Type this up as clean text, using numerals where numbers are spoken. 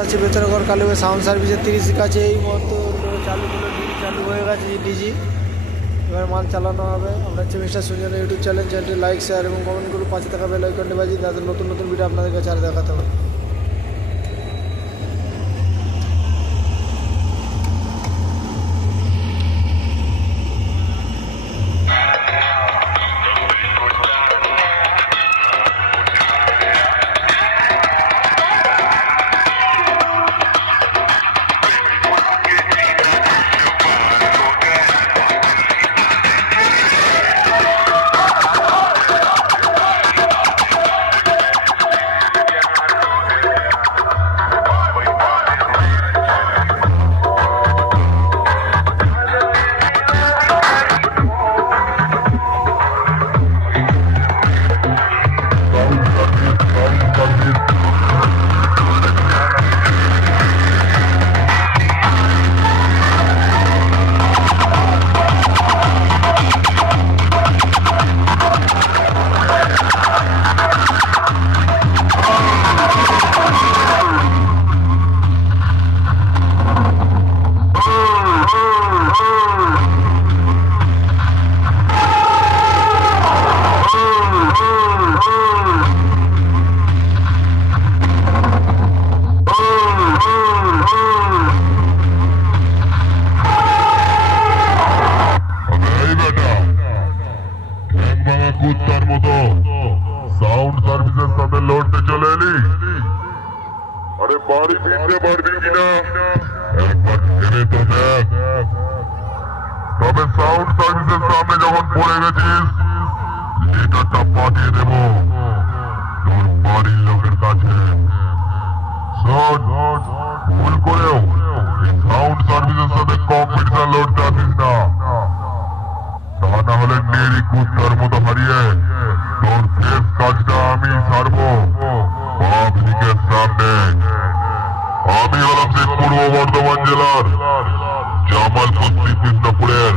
আছে বেতনগর কালুবে সাউন্ড সার্ভিসের 30 কাছে এই মুহূর্তে চালু হলো, ডিজি চালু হয়ে গেছে ডিজি। এবার মাল চালানো হবে। আমরা হচ্ছে মিস্টার সুজন ইউটিউব চ্যানেলটি লাইক শেয়ার এবং কমেন্ট করুন, পাশে থাকা বেল আইকনটি বাজিয়ে তাদের নতুন নতুন ভিডিও আপনাদের কাছে আর দেখাতে হবে। কুত্তার মতো সাউন্ড সার্ভিসের সাথে লড়তে চলে এলি। আরে বাড়ি ফিরতে পারবি কিনা একবার ভেবে তো দেখ। তবে সাউন্ড সার্ভিসের সামনে যখন পড়ে গেছিস, লেটারটা পাঠিয়ে দেব তোর বাড়ির লোকের কাছে। শোন, ভুল করেও এই সাউন্ড সার্ভিসের সাথে কম্পিটিশন লড়তে আসিস না, তা না হলে নেরি কুত্তার মতো হারিয়ে তোর শেষ কাজটা আমি সারবো পাবলিকের সামনে। আমি হলাম সেই পূর্ব বর্ধমান জেলার জামালপুর শ্রীকৃষ্ণপুরের